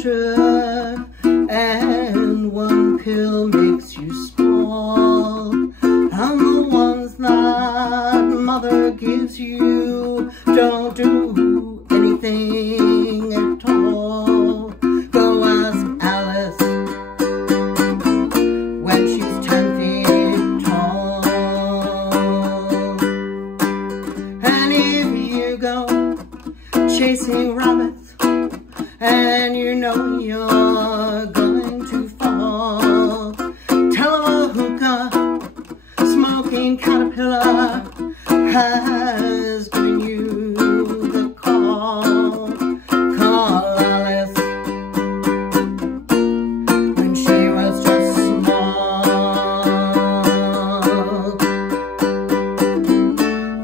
torture, and one pill makes you small, and the ones that mother gives you don't do anything at all. Go ask Alice when she's 10 feet tall. And if you go chasing rabbits and you know you're going to fall, tell her a hookah smoking caterpillar has given you the call. Call Alice when she was just small.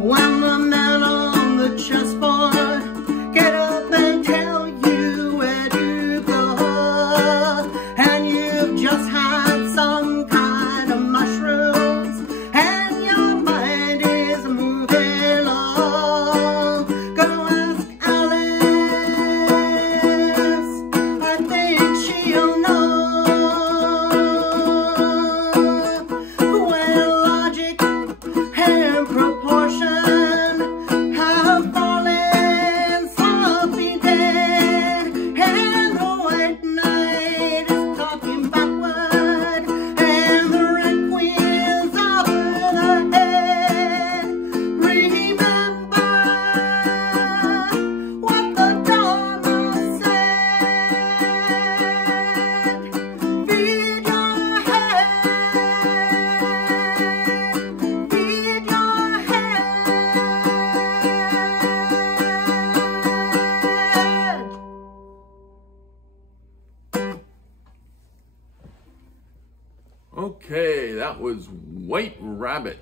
When the man on the chessboard get up and tell you where to go, and you've just had some kind of mushrooms and your mind is moving on, go ask Alice. I think she'll know when logic and proportion have fallen softly dead, and the white knight is talking backward, and the red queen's over the head. Remember what the Dharma said. Feed your head, feed your head. Okay, that was White Rabbit.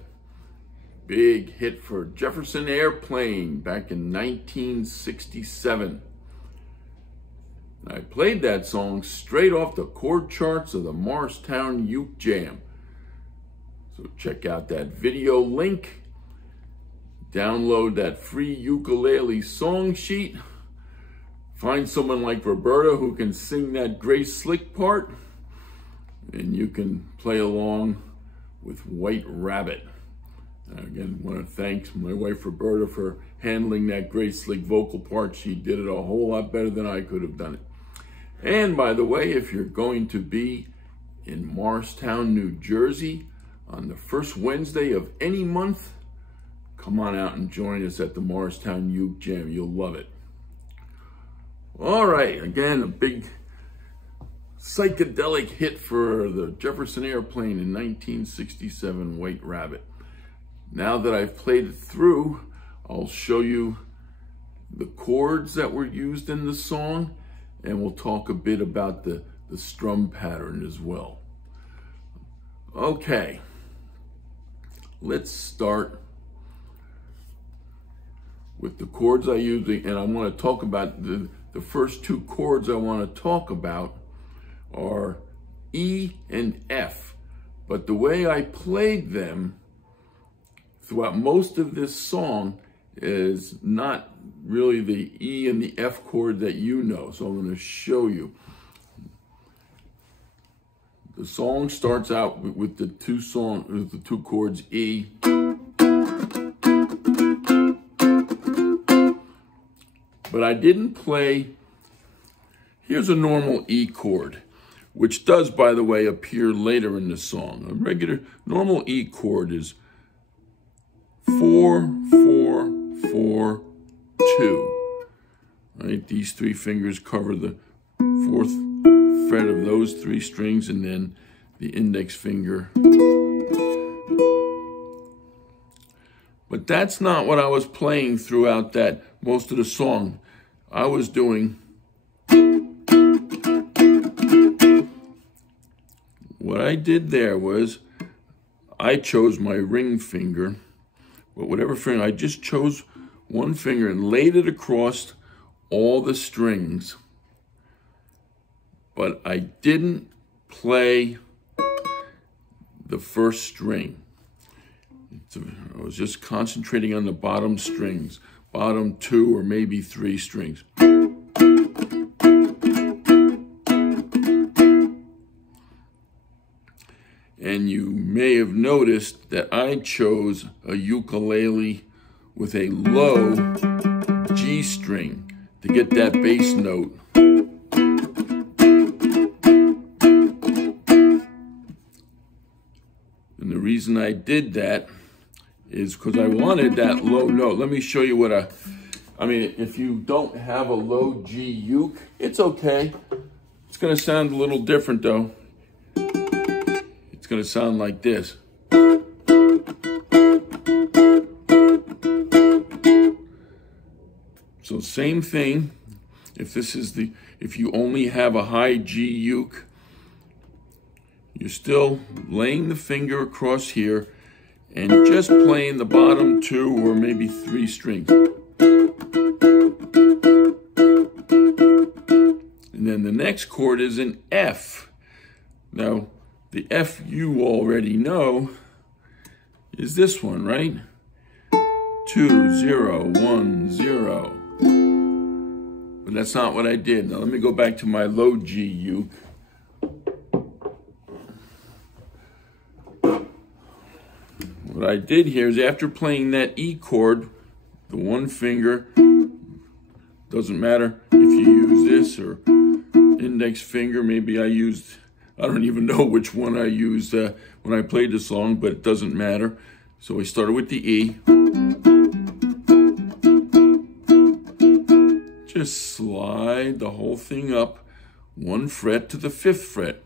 Big hit for Jefferson Airplane back in 1967. I played that song straight off the chord charts of the Morristown Uke Jam. So check out that video link. Download that free ukulele song sheet. Find someone like Roberta who can sing that Grace Slick part, and you can play along with White Rabbit. Again, I want to thank my wife Roberta for handling that Grace Slick vocal part. She did it a whole lot better than I could have done it. And by the way, if you're going to be in Morristown, New Jersey on the first Wednesday of any month, come on out and join us at the Morristown Uke Jam. You'll love it. All right, again, a big psychedelic hit for the Jefferson Airplane in 1967, White Rabbit. Now that I've played it through, I'll show you the chords that were used in the song, and we'll talk a bit about the strum pattern as well. Okay, let's start with the chords I use, and I want to talk about the first two chords I want to talk about are E and F, but the way I played them throughout most of this song is not really the E and the F chord that you know, so I'm going to show you. The song starts out with the two chords E, but I didn't play. Here's a normal E chord, which does, by the way, appear later in the song. A regular, normal E chord is 4, 4, 4, 2. Right? These three fingers cover the fourth fret of those three strings, and then the index finger. But that's not what I was playing throughout that most of the song. I was doing what I did there was I chose my ring finger, but whatever finger, I just chose one finger and laid it across all the strings. But I didn't play the first string. I was just concentrating on the bottom strings, bottom 2 or maybe 3 strings. And you may have noticed that I chose a ukulele with a low G string to get that bass note. And the reason I did that is because I wanted that low note. Let me show you what I mean, if you don't have a low G uke, it's okay. It's gonna sound a little different though. It's gonna sound like this. So same thing, if you only have a high G uke, you're still laying the finger across here and just playing the bottom 2 or maybe 3 strings. And then the next chord is an F. Now, the F you already know is this one, right? 2, 0, 1, 0. But that's not what I did. Now let me go back to my low G uke. What I did here is after playing that E chord, the one finger, doesn't matter if you use this or index finger, maybe I don't even know which one I used when I played the song, but it doesn't matter. So we started with the E. Just slide the whole thing up 1 fret to the 5th fret.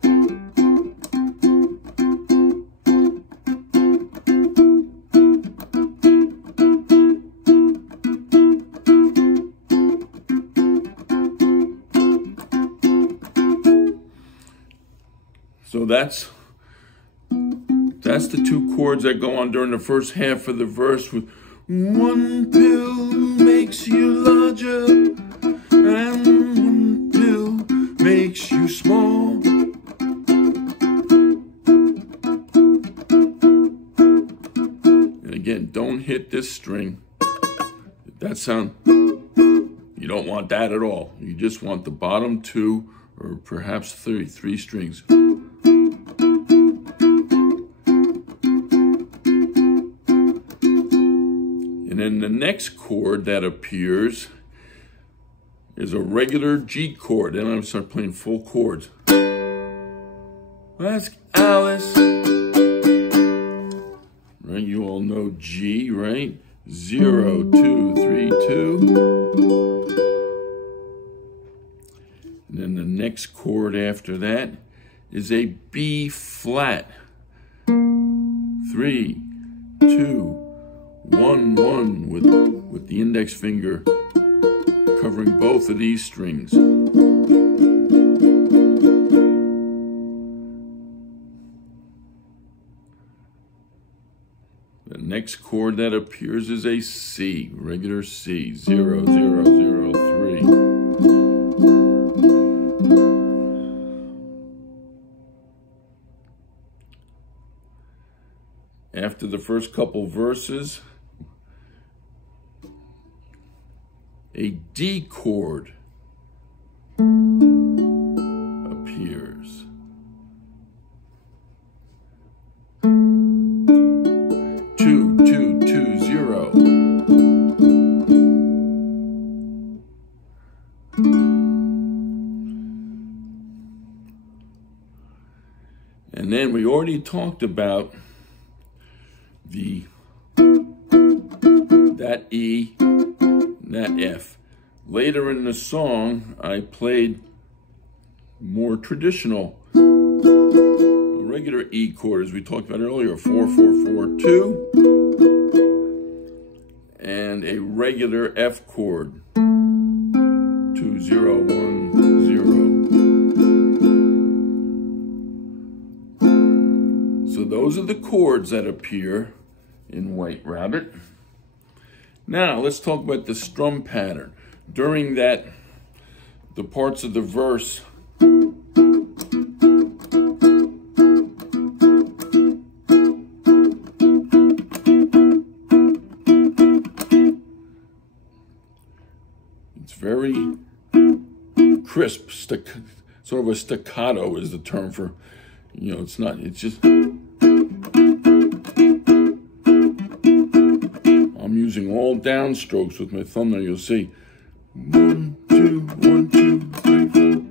So that's the 2 chords that go on during the first half of the verse with one pill makes you larger and one pill makes you small. And again, don't hit this string. That sound, you don't want that at all. You just want the bottom 2 or perhaps 3 strings. And then the next chord that appears is a regular G chord. Then I'm going to start playing full chords. Ask Alice. Right, you all know G, right? 0, 2, 3, 2. And then the next chord after that is a B flat. 3, 2, 1, 1 with the index finger covering both of these strings. The next chord that appears is a C, regular C, 0, 0, 0, 3. After the first couple verses, a D chord appears. 2, 2, 2, 0. And then we already talked about that E, that F. Later in the song, I played more traditional, a regular E chord, as we talked about earlier, 4, 4, 4, 2, and a regular F chord, 2, 0, 1, 0. So those are the chords that appear in White Rabbit. Now, let's talk about the strum pattern. During the parts of the verse, it's very crisp, sort of a staccato is the term for, it's just... using all downstrokes with my thumbnail. You'll see 1, 2, 1, 2, 3, 4.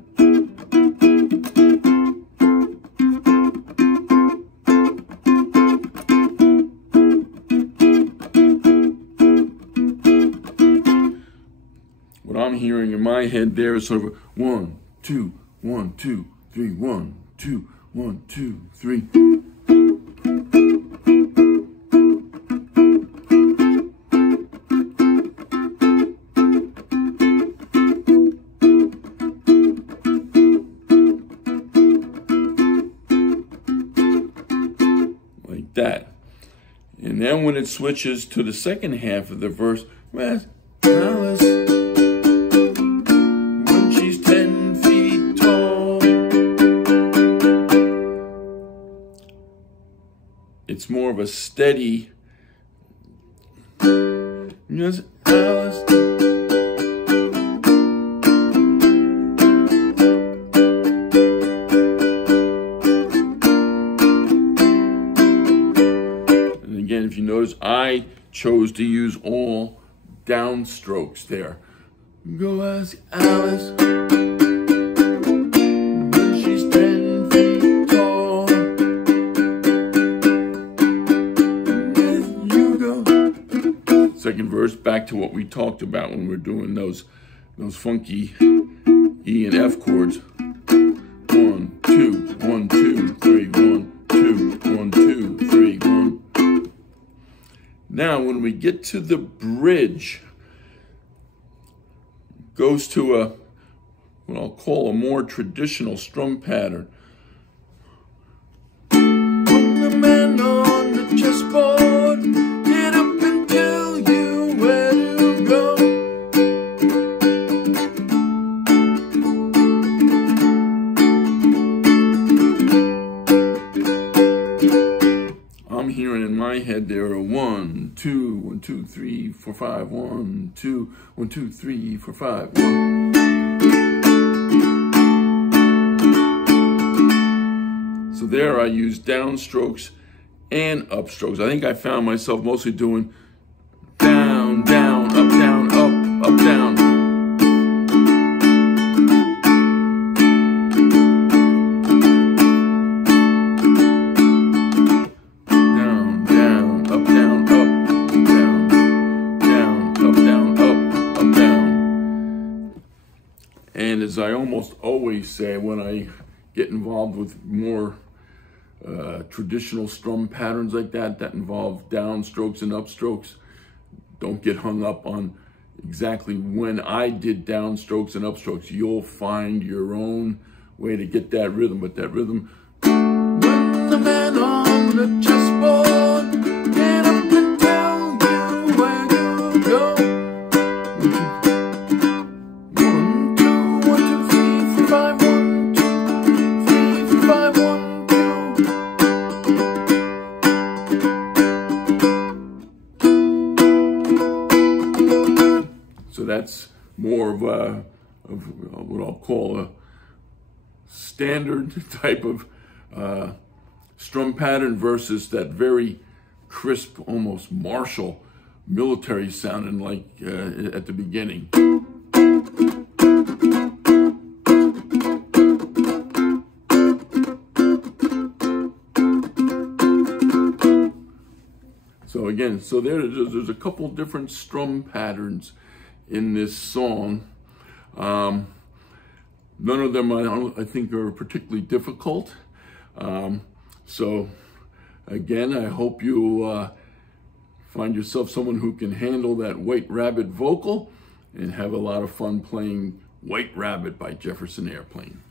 What I'm hearing in my head there is sort of a 1, 2, 1, 2, 3, 1, 2, 1, 2, 3. Like that. And then when it switches to the second half of the verse, where's Alice? When she's 10 feet tall. It's more of a steady, yes, Alice. Again, if you notice, I chose to use all downstrokes there. Go ask Alice when she's 10 feet tall. There you go. Second verse, back to what we talked about when we're doing those funky E and F chords. 1, 2, 1, 2, 3, 1, 2, 1, 2, 3, 1. Now, when we get to the bridge, goes to what I'll call a more traditional strum pattern. I'm the man on the chessboard, get up and tell you where to go. I'm hearing in my head there are 1, 2, 1, 2, 3, 4, 5, 1, 2, 1, 2, 3, 4, 5, 1. So there I use downstrokes and upstrokes. I think I found myself mostly doing down, down, up, down, up, down. And as I almost always say when I get involved with more traditional strum patterns like that involve downstrokes and upstrokes, don't get hung up on exactly when I did downstrokes and upstrokes. You'll find your own way to get that rhythm, but that rhythm. When the man on the chessboard, get up and tell you where to go. 1, 2, 1, 2, 3, 4, 5, 1, 2. So that's more of what I'll call a standard type of strum pattern versus that very crisp, almost martial, military sounding like at the beginning. So again, there's a couple different strum patterns in this song. None of them I think are particularly difficult. So again, I hope you find yourself someone who can handle that White Rabbit vocal and have a lot of fun playing White Rabbit by Jefferson Airplane.